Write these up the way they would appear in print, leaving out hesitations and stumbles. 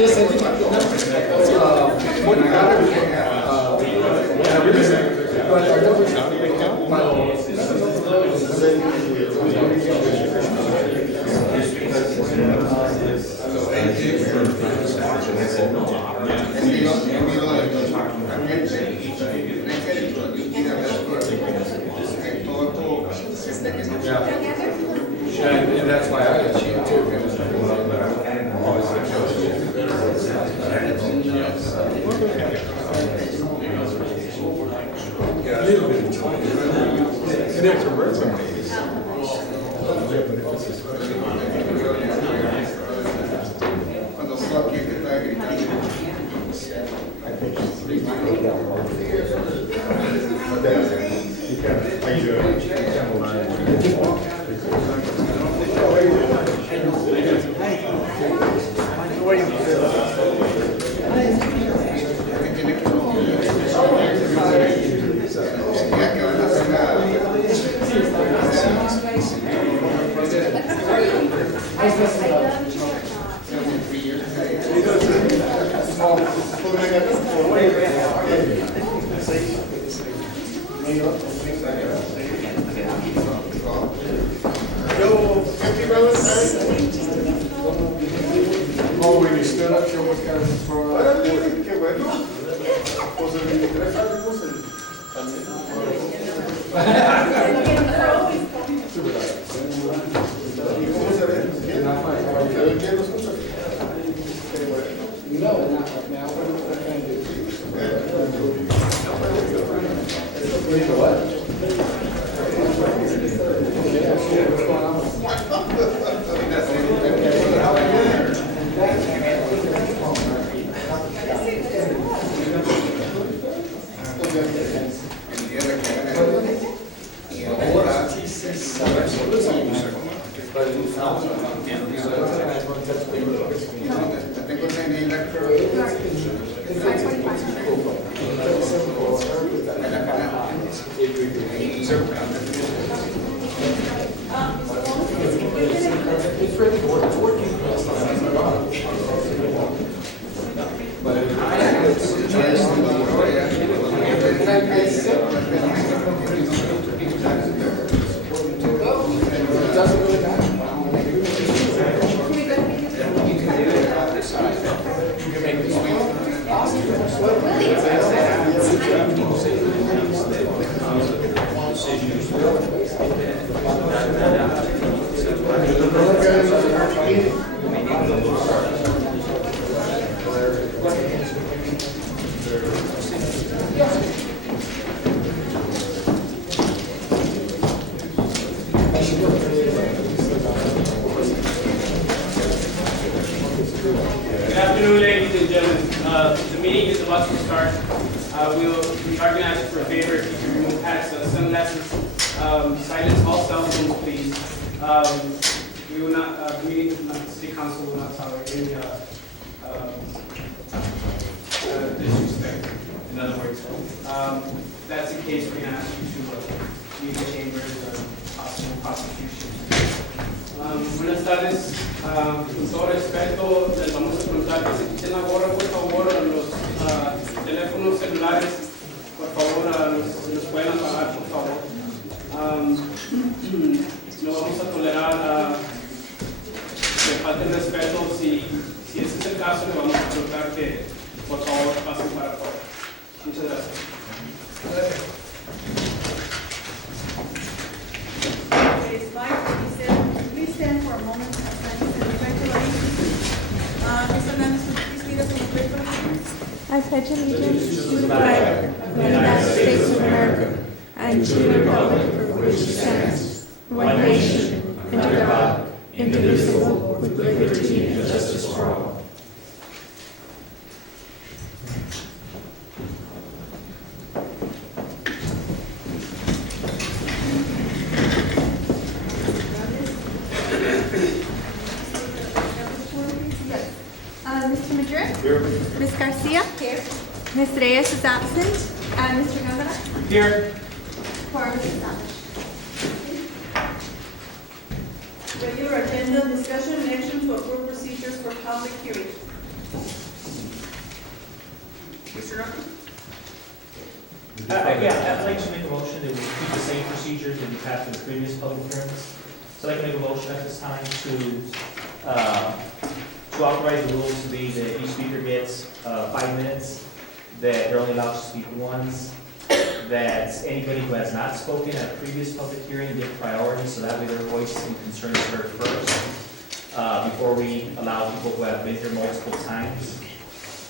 Yes, I did. When I got it, I released it, but I never my and that's why I achieved too. Yeah, a little bit of time. And there's a resume. Oh, when you stood up, show what kind of qué bueno. Pues el 23 años ¿cómo se ve? ¿Se ven bien los cosas? No, not right now. What can I do? What? Good afternoon, ladies and gentlemen. The meeting is about to start. We are going to ask for a favor if you can remove hats, sunglasses, silence all cell phones, please. We will not, City Council will not tolerate any disrespect, in other words. That's the case, we're going to ask you to leave the chambers or possible prosecution. Buenas tardes, con todo respeto, les vamos a preguntar que se quiten la gorra, por favor, a los teléfonos celulares, por favor, los pueden apagar, por favor. No vamos a tolerar que falte el respeto. Si ese es el caso, le vamos a preguntar que, por favor, pasen para afuera. Muchas gracias. Please stand for a moment. Mr. Hernandez, would you please lead us in the pledge of allegiance? I pledge allegiance to the flag of the United States of America and to the republic for which it stands, one nation, under God, indivisible, with liberty and justice for all. Mr. Madrid? Here. Ms. Garcia? Here. Ms. Reyes is absent. Mr. Governor? Here. Quorum is established. Regular agenda, discussion and action to approve procedures for public hearing. Mr. Rocky? Yeah, I'd like to make a motion that we keep the same procedures that we've had for the previous public hearings. So I'd like to make a motion at this time to authorize the rules to be that each speaker gets 5 minutes, that they're only allowed to speak once, that anybody who has not spoken at a previous public hearing get priority, so that way their voice and concern is heard first, before we allow people who have been here multiple times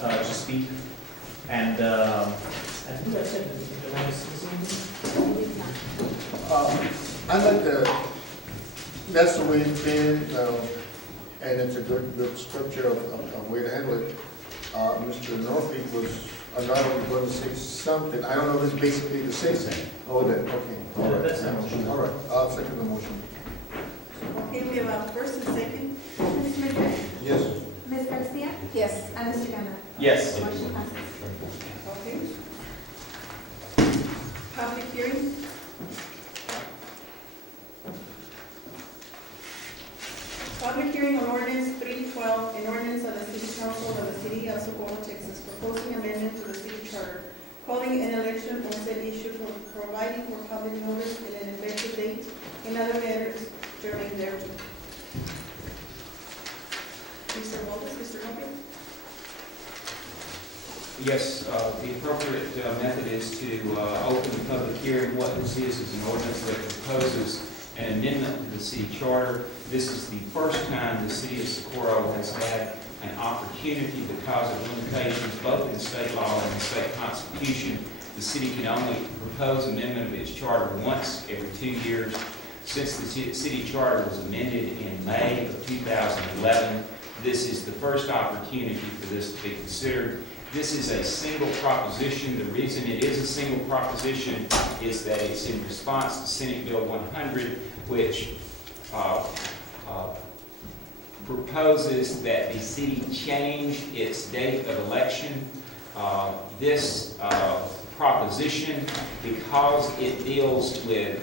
to speak. And I think that's it. Am I missing something? I like that's the way it's been, and it's a good structure of way to handle it. Mr. Norfleet was another going to say something. I don't know if it's basically the same thing. Oh, that, okay. All right. That's the motion. All right, I'll second the motion. Okay, we have a first and second. Ms. Madrid? Yes. Ms. Garcia? Yes. And Mr. Guerra? Yes. Motion passes. Okay. Public hearing. Public hearing on ordinance 312, an ordinance of the City Council of the City of Socorro, Texas, proposing amendment to the city charter, calling an election on said issue, providing for public notice and an effective date, and other matters germane thereto. Mr. Walters, Mr. Lopez? Yes, the appropriate method is to open the public hearing. What this is an ordinance that proposes an amendment to the city charter. This is the first time the city of Socorro has had an opportunity, because of limitations both in state law and the state constitution. The city can only propose amendment of its charter once every 2 years. Since the city charter was amended in May of 2011, this is the first opportunity for this to be considered. This is a single proposition. The reason it is a single proposition is that it's in response to Senate Bill 100, which proposes that the city change its date of election. This proposition, because it deals with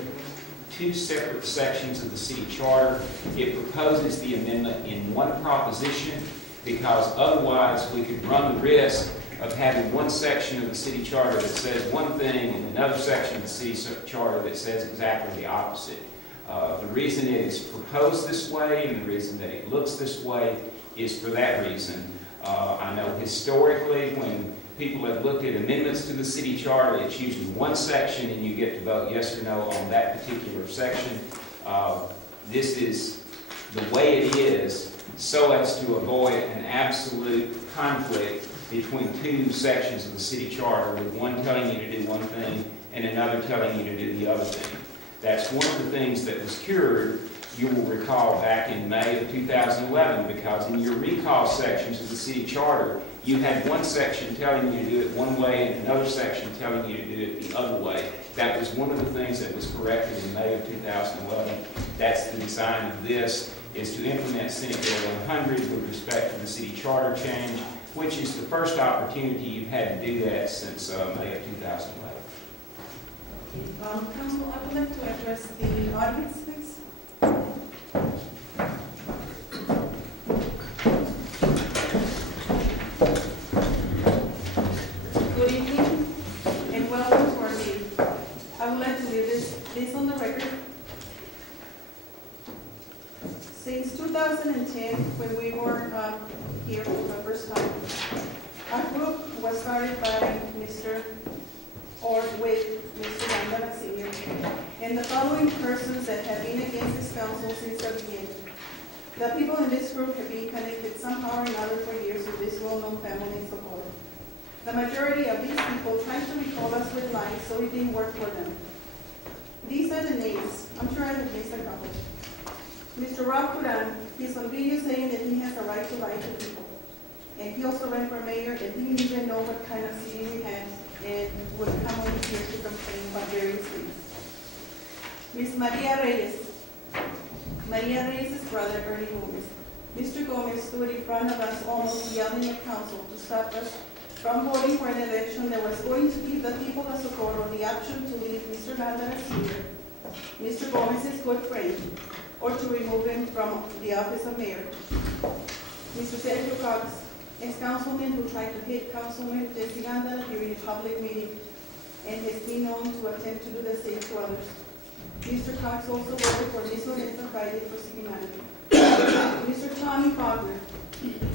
2 separate sections of the city charter, it proposes the amendment in one proposition, because otherwise we could run the risk of having one section of the city charter that says one thing and another section of the city charter that says exactly the opposite. The reason it is proposed this way and the reason that it looks this way is for that reason. I know historically when people have looked at amendments to the city charter, it's usually one section and you get to vote yes or no on that particular section. This is the way it is so as to avoid an absolute conflict between 2 sections of the city charter, with one telling you to do one thing and another telling you to do the other thing. That's one of the things that was cured, you will recall, back in May of 2011, because in your recall sections of the city charter, you had one section telling you to do it one way and another section telling you to do it the other way. That was one of the things that was corrected in May of 2011. That's the design of this, is to implement Senate Bill 100 with respect to the city charter change, which is the first opportunity you've had to do that since May of 2011. Council, I would like to address the audience, please. Good evening and welcome to our meeting. I would like to leave this on the record. Since 2010, when we were here for the first time, our group was started by with Mr. Gandara Sr. and the following persons that have been against this council since the beginning. The people in this group have been connected somehow or another for years with this well-known family in Socorro. The majority of these people tried to recall us with lies, so it didn't work for them. These are the names. I'm sure I have missed a couple. Mr. Rob Duran, he's on video saying that he has a right to lie to people. And he also ran for mayor and didn't even know what kind of city we had and would come over here to complain about various things. Ms. Maria Reyes' brother, Ernie Gomez. Mr. Gomez stood in front of us almost yelling at council to stop us from voting for an election that was going to give the people of Socorro the option to leave Mr. Gandara Sr., Mr. Gomez's good friend, or to remove him from the office of mayor. Mr. Sergio Cox, ex-councilman who tried to hit Councilman Jesse Ganda during a public meeting and has been known to attempt to do the same to others. Mr. Cox also voted for Ms. Lorenza Friday for city manager. Mr. Tommy Faulkner,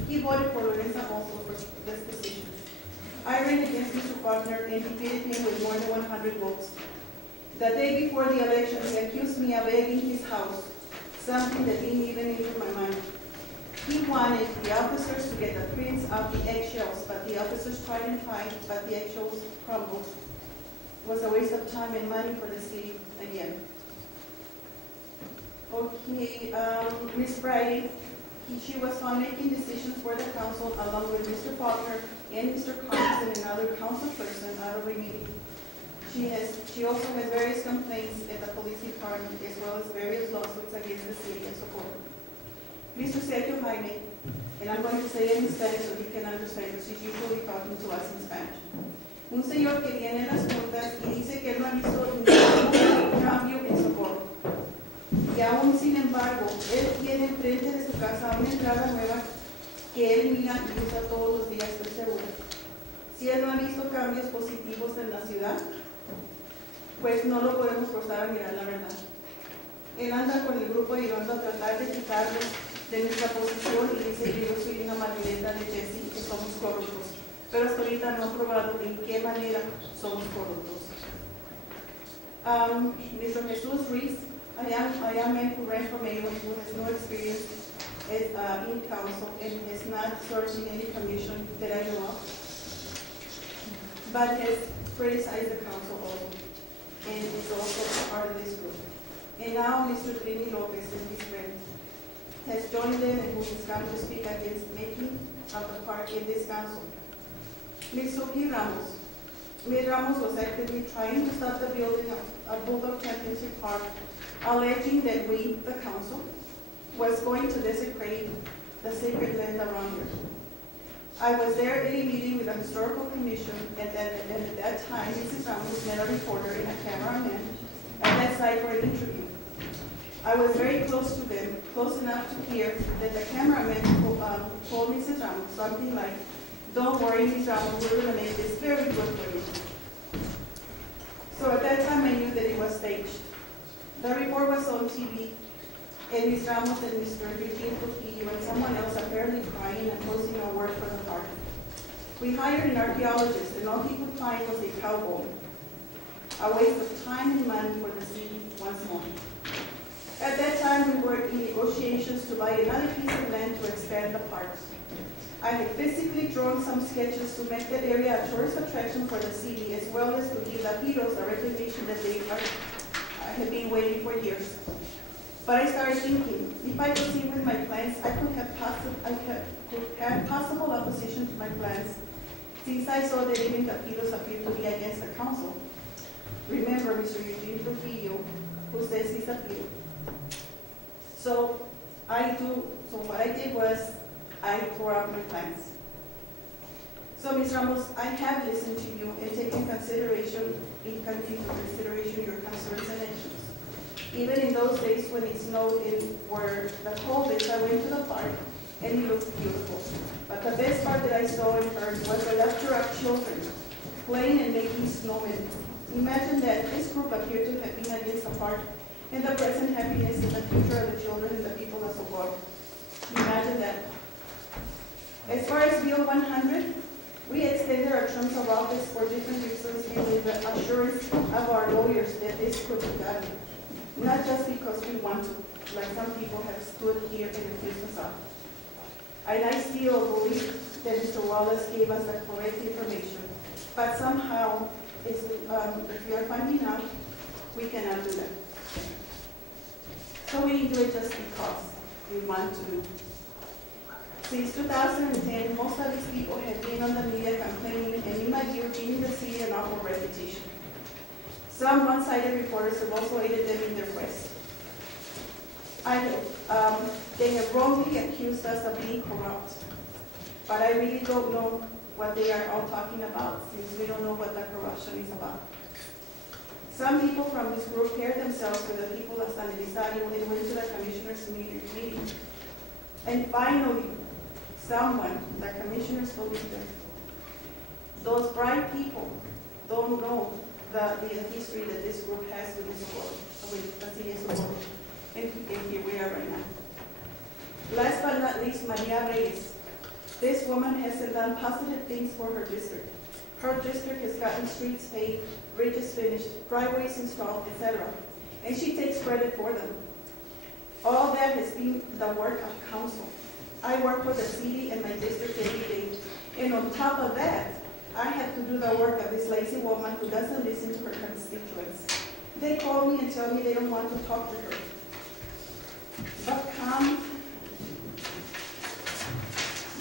he voted for Lorenza also for this position. I ran against Mr. Faulkner and defeated him with more than 100 votes. The day before the election, he accused me of egging his house, something that didn't even enter my mind. He wanted the officers to get the prints off the eggshells, but the officers tried and tried, but the eggshells crumbled. It was a waste of time and money for the city again. Okay, Ms. Friday, she was found making decisions for the council along with Mr. Faulkner and Mr. Cox and another council person out of a meeting. She also has various complaints at the police department as well as various lawsuits against the city and so forth. Mr. Sergio Jaime, and I'm going to say it in Spanish so he can understand because he's usually talking to us in Spanish. Un señor que viene en las juntas y dice que no ha visto ningún cambio en Socorro. Y aún sin embargo, él tiene enfrente de su casa una entrada nueva que él mira y usa todos los días, estoy segura. Si él no ha visto cambios positivos en la ciudad, pues no lo podemos forzar a mirar la verdad. Él anda con el grupo ayudando a tratar de quitarnos de nuestra posición y dice que yo soy una marioneta de Jesse, que somos corruptos. Pero hasta ahorita no ha probado en qué manera somos corruptos. Mr. Jesus Ruiz, a young man who ran for mayor who has no experience in council and has not served in any commission that I know of, but has criticized the council also, and is also part of this group. And now Mr. Trini Lopez and his friend has joined them and who has come to speak against making of the park in this council. Ms. Sophie Ramos. Ms. Ramos was actively trying to stop the building of Bulldog Championship Park, alleging that we, the council, was going to desecrate the sacred land around here. I was there at a meeting with the Historical Commission, and at that time, Mrs. Ramos met a reporter and a cameraman at that site for an interview. I was very close to them, close enough to hear that the cameraman told Mrs. Ramos something like, "Don't worry, Mrs. Ramos, we're going to make this very good for you." So at that time, I knew that it was staged. The report was on TV, and Ms. Ramos and Mr. Eugene Trujillo and someone else apparently crying and posting a word for the park. We hired an archaeologist, and all he could find was a cowboy. A waste of time and money for the city once more. At that time, we were in negotiations to buy another piece of land to expand the park. I had physically drawn some sketches to make that area a tourist attraction for the city, as well as to give the heroes the recognition that they had been waiting for years. But I started thinking, if I proceed with my plans, I could have possible opposition to my plans, since I saw that even the heroes appeared to be against the council. Remember Mr. Eugene Trujillo, who says he's a hero. So what I did was, I tore out my plans. So, Ms. Ramos, I have listened to you and taken consideration your concerns and issues. Even in those days when it snowed and were the coldest, I went to the park and it looked beautiful. But the best part that I saw and heard was the laughter of children playing and making snowmen. Imagine that this group appeared to have been against the park and the present happiness and the future of the children and the people of Socorro. Imagine that. As far as Bill 100, we extended our terms of office for different reasons and with the assurance of our lawyers that this could be done. Not just because we want to, like some people have stood here and accused us of. And I still believe that Mr. Wallace gave us the correct information. But somehow, if you are finding out, we cannot do that. So we didn't do it just because we want to. Since 2010, most of these people have been on the media complaining and in my view, giving the city an awful reputation. Some one-sided reporters have also aided them in their quest. They have wrongly accused us of being corrupt, but I really don't know what they are all talking about, since we don't know what the corruption is about. Some people from this group paired themselves with the people of San Elizario and went to the commissioners' meeting. And finally, someone, the commissioners believe that those bright people don't know the history that this group has with this world, with the city of Socorro. And here we are right now. Last but not least, Maria Reyes. This woman has done positive things for her district. Her district has gotten streets paved, bridges finished, driveways installed, etc. And she takes credit for them. All that has been the work of council. I work for the city and my district every day. And on top of that, I have to do the work of this lazy woman who doesn't listen to her constituents. They call me and tell me they don't want to talk to her.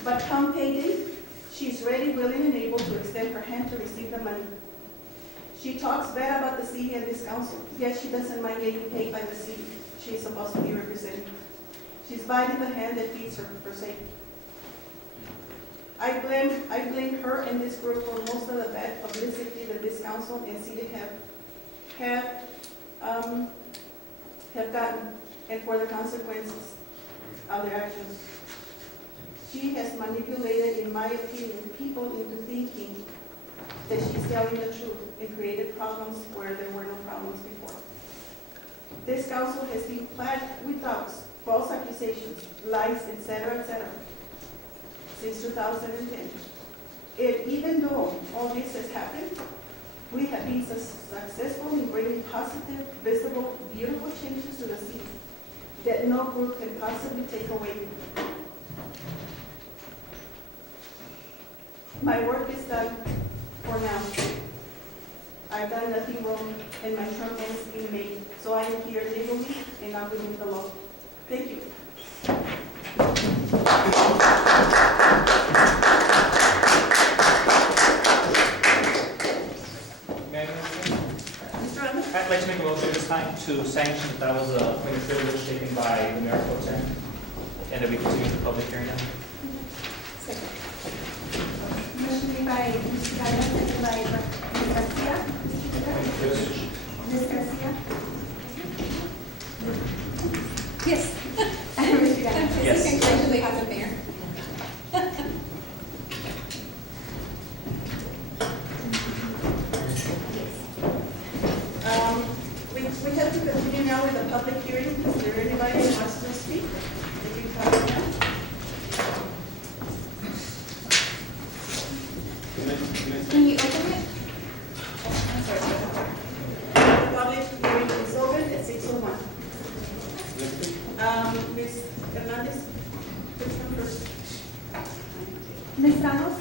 But come payday, she's ready, willing, and able to extend her hand to receive the money. She talks bad about the city and this council, yet she doesn't mind getting paid by the city she's supposed to be representing. She's biting the hand that feeds her, per se. I blame her and this group for most of the bad publicity that this council and city have gotten, and for the consequences of their actions. She has manipulated, in my opinion, people into thinking that she's telling the truth and created problems where there were no problems before. This council has been plagued with doubts, false accusations, lies, etc., since 2010. And even though all this has happened, we have been successful in bringing positive, visible, beautiful changes to the city that no group can possibly take away. My work is done for now. I've done nothing wrong, and my term ends in May, so I am here legally and not within the law. Thank you. Mr. Randall? I'd like to make a motion this time to sanction that was a point of privilege taken by the mayor pro tem, and that we continue the public hearing now. Second. Motion made by Mr. Gallego, second by Ms. Garcia. Ms. Garcia? Yes. Mr. Gallego. Yes. Congratulate the mayor. We have to continue now with the public hearing. Is there anybody who wants to speak? If you come now. Can you open it? I'm sorry. Public hearing is open at 6:01. Ms. Hernandez, please come first. Ms. Ramos?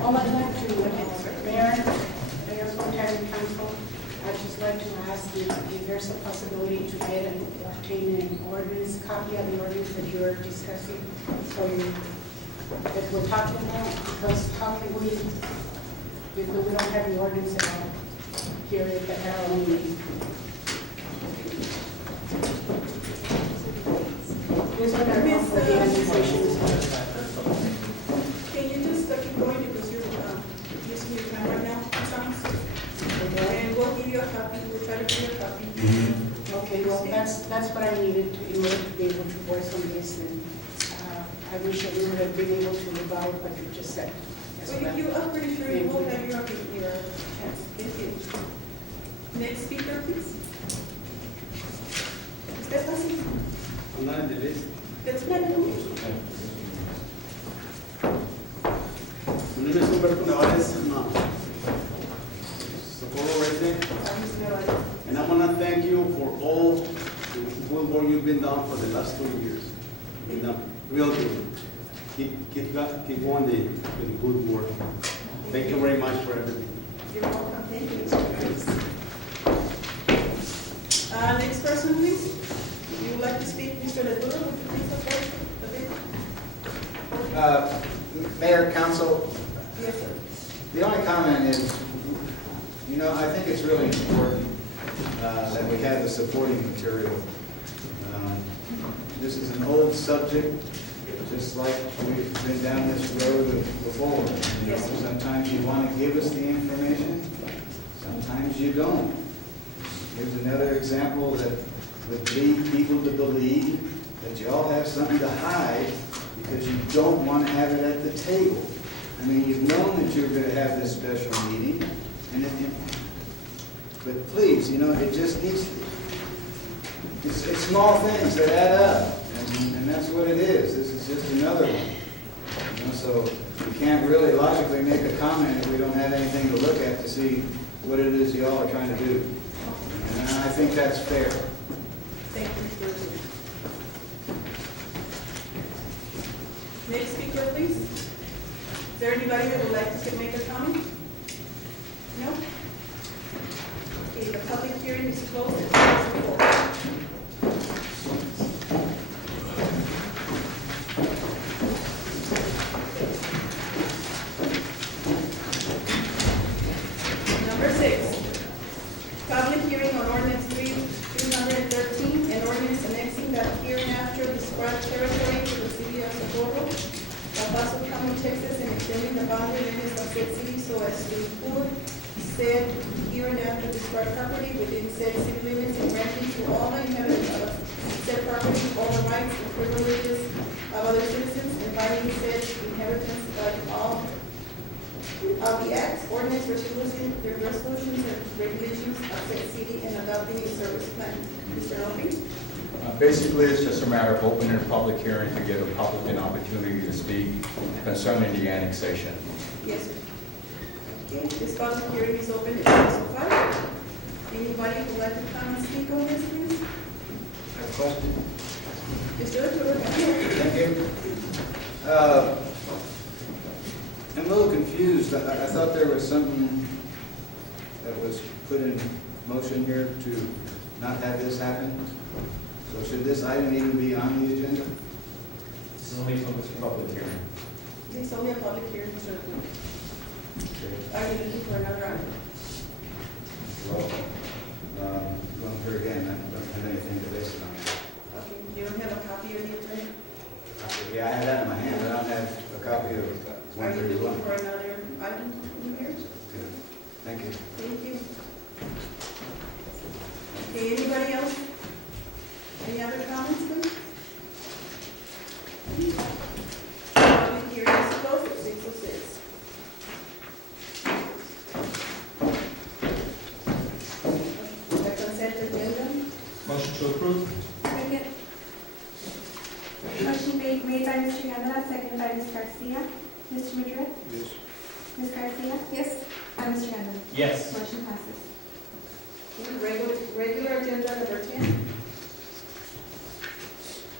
All I'd like to, Mayor Pro Tem Council, I'd just like to ask if there's a possibility to get and obtain an ordinance, copy of the ordinance that you are discussing, so that we're talking about, because how can we, if we don't have the ordinance at all, here at our own meeting? These are our Ms. for the administrations. Can you just keep going because you're using your camera now, Thomas? And we'll give you a copy. We'll try to give you a copy. Okay, well, that's what I needed in order to be able to voice on this, and I wish that we would have been able to rebut what you just said. Yes, So ma'am. I'm pretty sure you will have your chance. Thank you. Next speaker, please. ¿Usted pasa? I'm not in the list. That's my name. My name is Humberto Nevares. I'm a Socorro resident, and I want to thank you for all the good work you've been done for the last 2 years. You've been done real good. Keep going with the good work. Thank you very much for everything. You're welcome. Thank you. Next person, please. If you would like to speak, Mr. Leduro, would you please approach the podium? Mayor, Council, Yes, sir. the only comment is, I think it's really important that we have the supporting material. This is an old subject, just like we've been down this road before. Yes. Sometimes you want to give us the information, sometimes you don't. Here's another example that would lead people to believe that you all have something to hide because you don't want to have it at the table. I mean, you've known that you're going to have this special meeting, but please, it just needs, it's small things that add up, and that's what it is. This is just another one. So we can't really logically make a comment if we don't have anything to look at to see what it is y'all are trying to do. And I think that's fair. Thank you, Mr. Ruben. Next speaker, please. Is there anybody that would like to make a comment? No? Okay, the public hearing is closed at 6:04. Number 6, public hearing on ordinance 313, an ordinance annexing the hereinafter described territory to the city of Socorro, El Paso County, Texas, and extending the boundary limits of said city so as to put said hereinafter described property within said city limits and granting to all the inhabitants of said property all the rights and privileges of other citizens and binding said inhabitants of all of the acts, ordinance, resolutions, and regulations of said city and adopting a service plan. Mr. Lopez? Basically, it's just a matter of opening a public hearing to give the public an opportunity to speak concerning the annexation. Yes, sir. Okay, this public hearing is open at 6:05. Anybody who would like to come and speak on this, please? Have a question? Mr. Latour, come here. Thank you. I'm a little confused. I thought there was something that was put in motion here to not have this happen. So should this item even be on the agenda? This is only for this public hearing. It's only a public hearing, Mr. Latour. Okay. Are you looking for another item? Well, going through again, I don't have anything to list on that. Okay, you don't have a copy of the agenda? Yeah, I have that in my hand, but I don't have a copy of Are you looking 131. for another item in here? Good. Thank you. Thank you. Okay, anybody else? Any other comments, please? Public hearing is closed at 6:06. The consent agenda. Motion to approve? Second. Motion made by Mr. Gondela, seconded by Ms. Garcia. Mr. Madrid? Yes. Ms. Garcia? Yes. And Mr. Gondela? Yes. Motion passes. Okay, regular agenda number 10.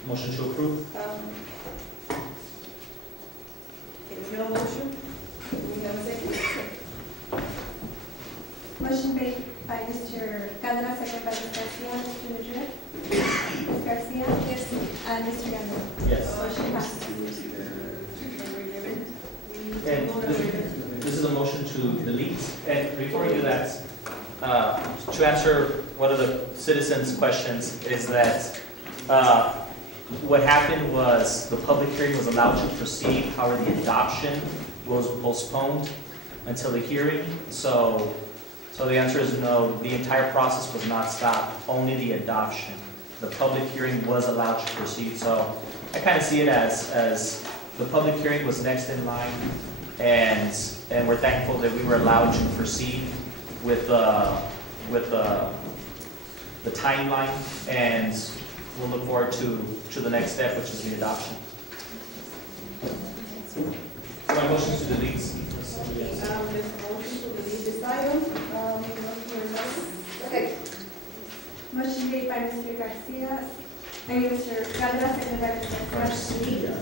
Motion to approve? Can we have a motion? We have a second? Motion made by Mr. Gondela, seconded by Ms. Garcia. Mr. Madrid? Ms. Garcia? Yes. And Mr. Gondela? Yes. Motion passes. And this is a motion to delete. And before we do that, to answer one of the citizens' questions is that what happened was the public hearing was allowed to proceed, however, the adoption was postponed until the hearing. So the answer is no, the entire process was not stopped, only the adoption. The public hearing was allowed to proceed. So I kind of see it as the public hearing was next in line, and we're thankful that we were allowed to proceed with the timeline, and we'll look forward to the next step, which is the adoption. My motion is to delete. There's a motion to delete this item. Okay. Motion made by Mr. Garcia, Mr. Gondela, seconded by Ms. Garcia.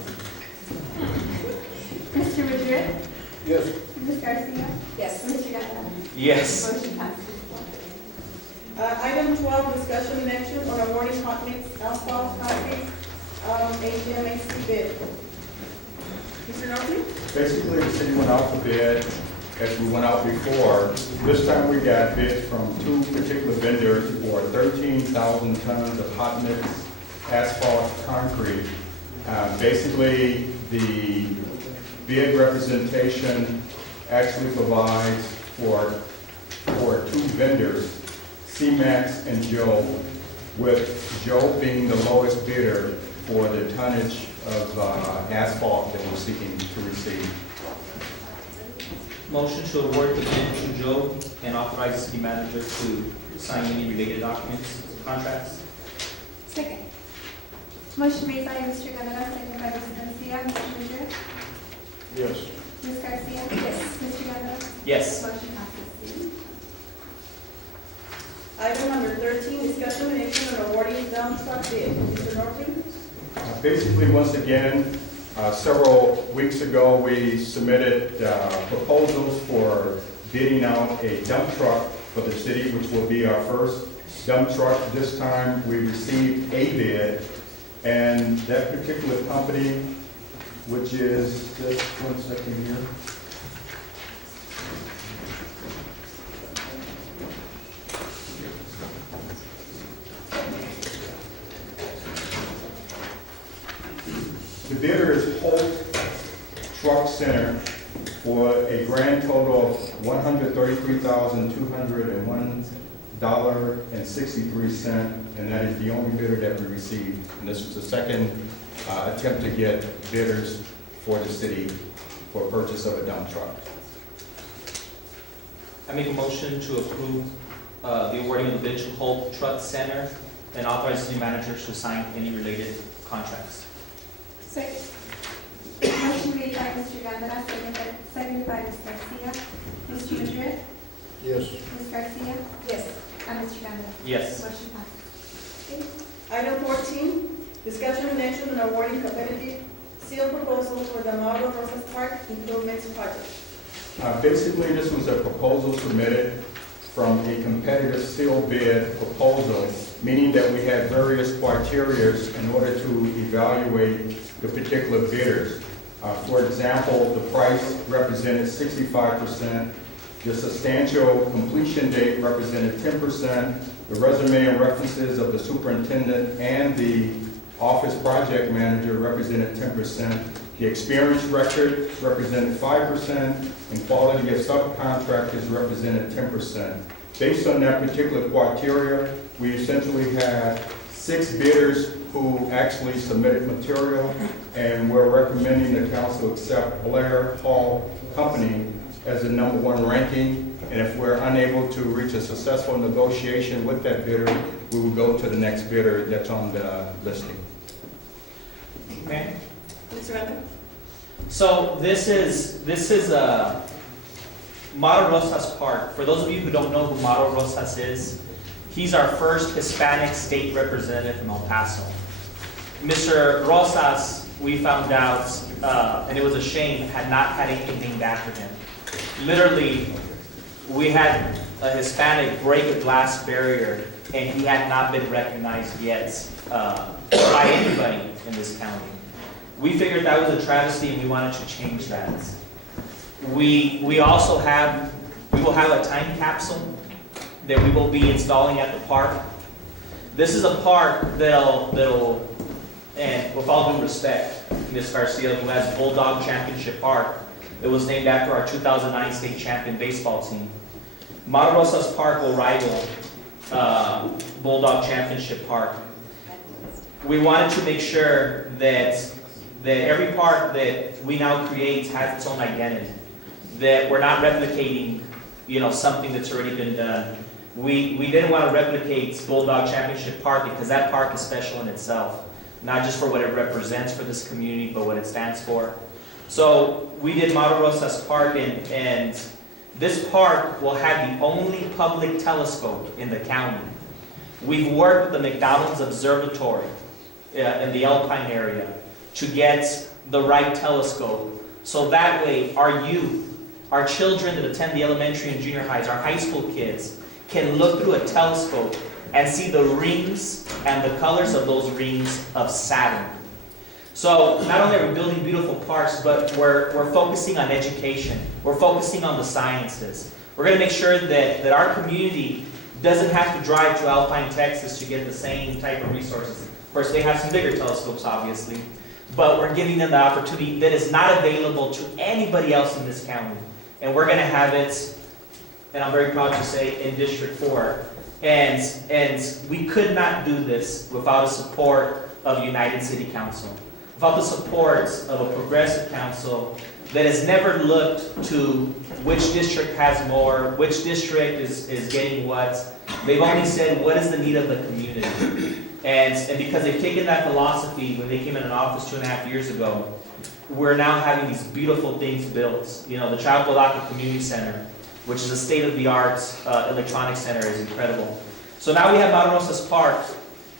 Mr. Madrid? Yes. Ms. Garcia? Yes. Mr. Gondela? Yes. Motion passes. Item 12, discussion and action on awarding hot mix asphalt concrete, HMXC bid. Mr. Norton? Basically, the city went out for bid, as we went out before. This time we got bids from two particular vendors for 13,000 tons of hot mix asphalt concrete. Basically, the bid representation actually provides for for two vendors, C-Max and Joe, with Joe being the lowest bidder for the tonnage of asphalt that we're seeking to receive. Motion to award the bid to Joe and authorize the city manager to sign any related documents, contracts. Second. Motion made by Mr. Guerrero, seconded by Ms. Garcia. Mr. Madrid? Yes. Ms. Garcia? Yes. Mr. Guerrero? Yes. Motion passes. Item number 13, discussion and action on awarding dump truck bid. Mr. Norfling? Basically, once again, several weeks ago, we submitted proposals for bidding out a dump truck for the city, which will be our first dump truck. This time, we received a bid, and that particular company, which is, just 1 second here. The bidder is Holt Truck Center for a grand total of $133,201.63, and that is the only bidder that we received. And this was the second attempt to get bidders for the city for purchase of a dump truck. I make a motion to approve the awarding of the bid to Holt Truck Center and authorize the city manager to sign any related contracts. Second. Motion made by Mr. Guerrero, seconded by Ms. Garcia. Mr. Madrid? Yes. Ms. Garcia? Yes. And Mr. Guerrero? Yes. Motion passes. Item 14, discussion and action on awarding competitive seal proposals for the Mauro Rosas Park improvements project. Basically, this was a proposal submitted from a competitive seal bid proposal, meaning that we had various criteria in order to evaluate the particular bidders. For example, the price represented 65%, the substantial completion date represented 10%, the resume and references of the superintendent and the office project manager represented 10%, the experience record represented 5%, and quality of subcontractors represented 10%. Based on that particular criteria, we essentially had 6 bidders who actually submitted material, and we're recommending the council accept Blair Hall Company as the #1 ranking. And if we're unable to reach a successful negotiation with that bidder, we will go to the next bidder that's on the listing. Okay. Mr. Randall? So this is Mauro Rosas Park. For those of you who don't know who Mauro Rosas is, he's our first Hispanic state representative from El Paso. Mr. Rosas, we found out, and it was a shame, had not had anything named after him. Literally, we had a Hispanic break a glass barrier, and he had not been recognized yet by anybody in this county. We figured that was a travesty, and we wanted to change that. We will have a time capsule that we will be installing at the park. This is a park that'll, and with all due respect, Ms. Garcia, who has Bulldog Championship Park, it was named after our 2009 state champion baseball team. Mauro Rosas Park will rival Bulldog Championship Park. We wanted to make sure that every park that we now create has its own identity, that we're not replicating, something that's already been done. We didn't want to replicate Bulldog Championship Park because that park is special in itself, not just for what it represents for this community, but what it stands for. So we did Mauro Rosas Park, and this park will have the only public telescope in the county. We've worked with the McDonald's Observatory in the Alpine area to get the right telescope, so that way our youth, our children that attend the elementary and junior highs, our high school kids, can look through a telescope and see the rings and the colors of those rings of Saturn. So not only are we building beautiful parks, but we're focusing on education. We're focusing on the sciences. We're going to make sure that our community doesn't have to drive to Alpine, Texas to get the same type of resources. Of course, they have some bigger telescopes, obviously, but we're giving them the opportunity that is not available to anybody else in this county. And we're going to have it and I'm very proud to say in District 4. And we could not do this without the support of United City Council, without the support of a progressive council that has never looked to which district has more, which district is getting what. They've only said, what is the need of the community? And because they've taken that philosophy when they came in an office 2.5 years ago, we're now having these beautiful things built. You know, the Chapalaca Community Center, which is a state-of-the-art electronic center, is incredible. So now we have Mata Rosas Park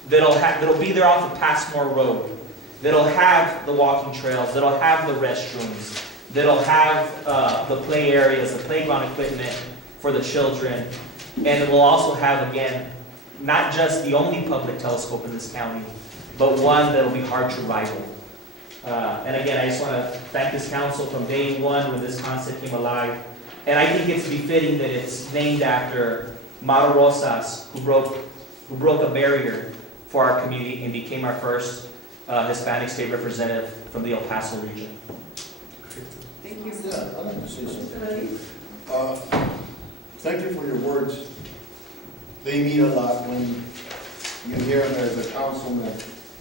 that'll be there off of Passmore Road, that'll have the walking trails, that'll have the restrooms, that'll have the play areas, the playground equipment for the children, and it will also have, again, not just the only public telescope in this county, but one that'll be hard to rival. And again, I just want to thank this council from day one when this concept came alive. And I think it's befitting that it's named after Mata Rosas, who broke a barrier for our community and became our first Hispanic state representative from the El Paso region. Thank you. Yeah, I'd like to say something. Mr. Rodriguez? Thank you for your words. They mean a lot when you hear them as a councilman.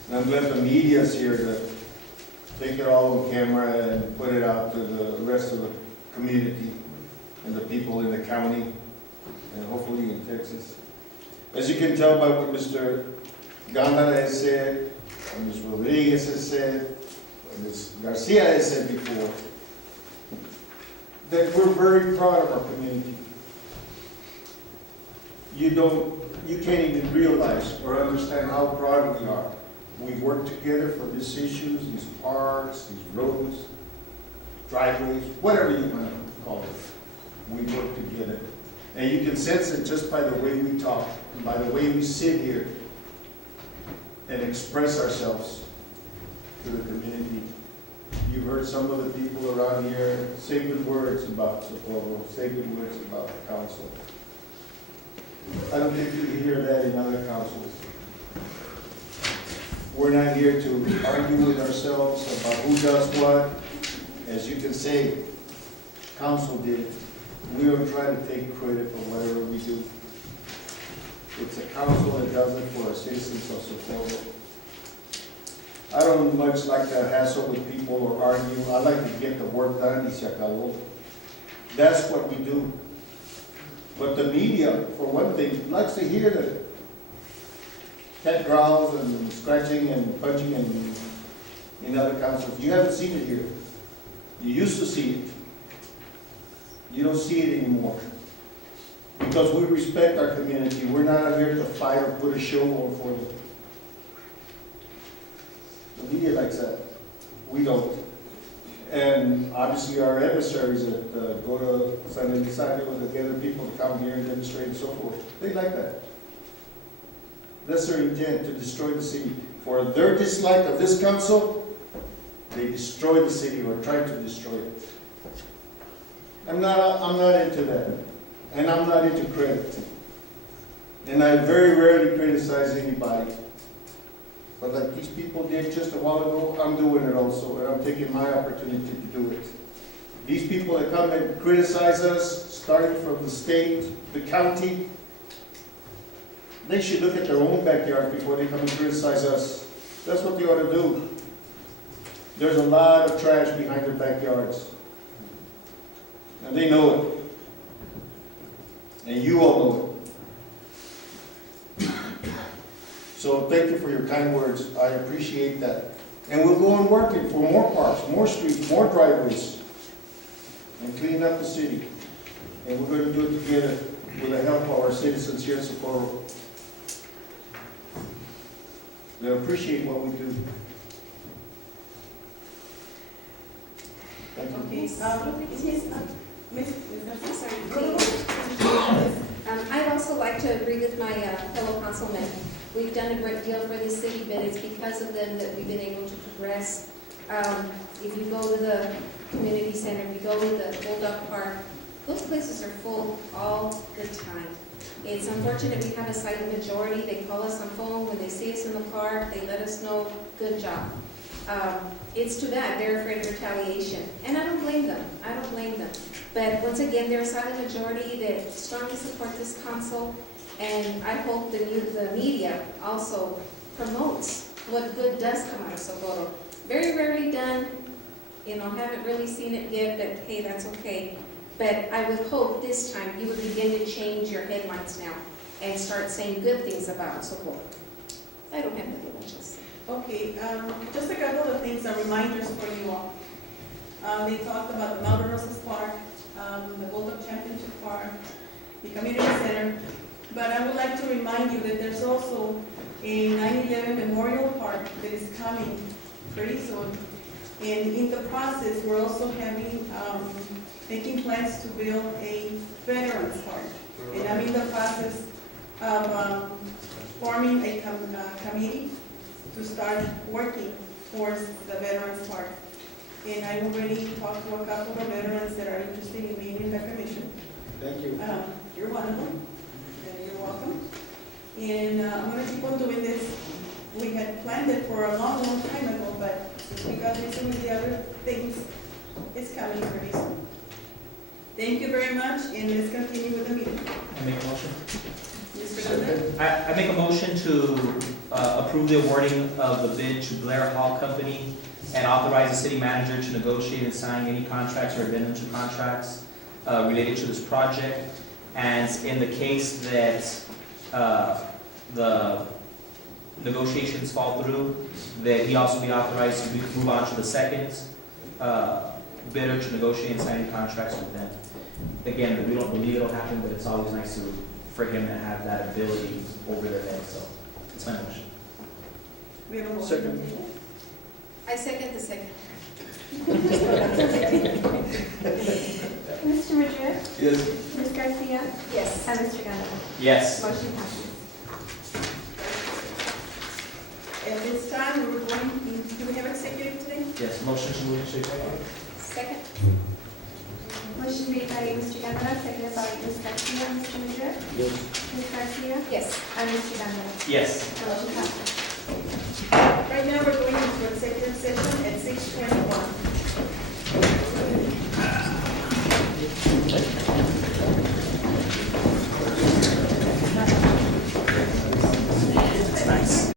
And I'm glad the media's here to take it all on camera and put it out to the rest of the community and the people in the county and hopefully in Texas. As you can tell by what Mr. Gandara has said, and Ms. Rodriguez has said, and Ms. Garcia has said before, that we're very proud of our community. You can't even realize or understand how proud we are. We work together for these issues, these parks, these roads, driveways, whatever you want to call it. We work together. And you can sense it just by the way we talk, and by the way we sit here and express ourselves to the community. You've heard some of the people around here say good words about Socorro, say good words about the council. I don't think you hear that in other councils. We're not here to argue with ourselves about who does what. As you can say, council did. We don't try to take credit for whatever we do. It's a council that does it for our citizens of Socorro. I don't much like to hassle with people or argue. I like to get the work done, y se acabó. That's what we do. But the media, for one thing, likes to hear the cat growls and scratching and punching in other councils. You haven't seen it here. You used to see it. You don't see it anymore. Because we respect our community. We're not out here to fight or put a show on for them. The media likes that. We don't. And obviously our adversaries that go to San Elizario and get other people to come here and demonstrate and so forth, they like that. That's their intent, to destroy the city. For their dislike of this council, they destroy the city or try to destroy it. I'm not into that. And I'm not into credit. And I very rarely criticize anybody. But like these people did just a while ago, I'm doing it also, and I'm taking my opportunity to do it. These people that come and criticize us, starting from the state, the county, they should look at their own backyard before they come and criticize us. That's what they ought to do. There's a lot of trash behind their backyards. And they know it. And you all know it. So thank you for your kind words. I appreciate that. And we'll go on working for more parks, more streets, more driveways, and clean up the city. And we're going to do it together with the help of our citizens here in Socorro. They appreciate what we do. Thank you. I'd also like to agree with my fellow councilmen. We've done a great deal for this city, but it's because of them that we've been able to progress. If you go to the community center, if you go to the Old Duck Park, those places are full all the time. It's unfortunate we have a silent majority. They call us on phone when they see us in the park. They let us know, good job. It's too bad, they're afraid of retaliation, and I don't blame them, I don't blame them. But once again, they're a silent majority that strongly support this council, and I hope the media also promotes what good does come out of Socorro. Very rarely done, haven't really seen it yet, but hey, that's okay. But I would hope this time you would begin to change your headlines now and start saying good things about Socorro. I don't have nothing much else. Okay, just a couple of things, reminders for you all. They talked about the Mount Rosas Park, the Bulldog Championship Park, the community center, but I would like to remind you that there's also a 9/11 Memorial Park that is coming pretty soon. And in the process, we're also making plans to build a Veterans Park. And I'm in the process of forming a committee to start working towards the Veterans Park. And I already talked to a couple of veterans that are interested in being in the commission. Thank you. You're one of them, and you're welcome. And I'm gonna keep on doing this. We had planned it for a long, long time ago, but since we got busy with the other things, it's coming pretty soon. Thank you very much, and let's continue with the meeting. I make a motion. Mr. Gondar? I make a motion to approve the awarding of the bid to Blair Hall Company and authorize the city manager to negotiate and sign any contracts or addendum to contracts related to this project. And in the case that the negotiations fall through, that he also be authorized to move on to the second bidder to negotiate and sign contracts with them. Again, we don't believe it'll happen, but it's always nice for him to have that ability over their head, so it's my motion. We have a motion. Second. I second the second. Mr. Madrid? Yes. Ms. Garcia? Yes. And Mr. Gondar? Yes. Motion passes. At this time, we're going, do we have executive today? Yes, motion to move into executive. Second. Motion made by Mr. Gondar, seconded by Ms. Garcia. Mr. Madrid? Yes. Ms. Garcia? Yes. And Mr. Gondar? Yes. Motion passes. Right now, we're going into executive session at 6:21.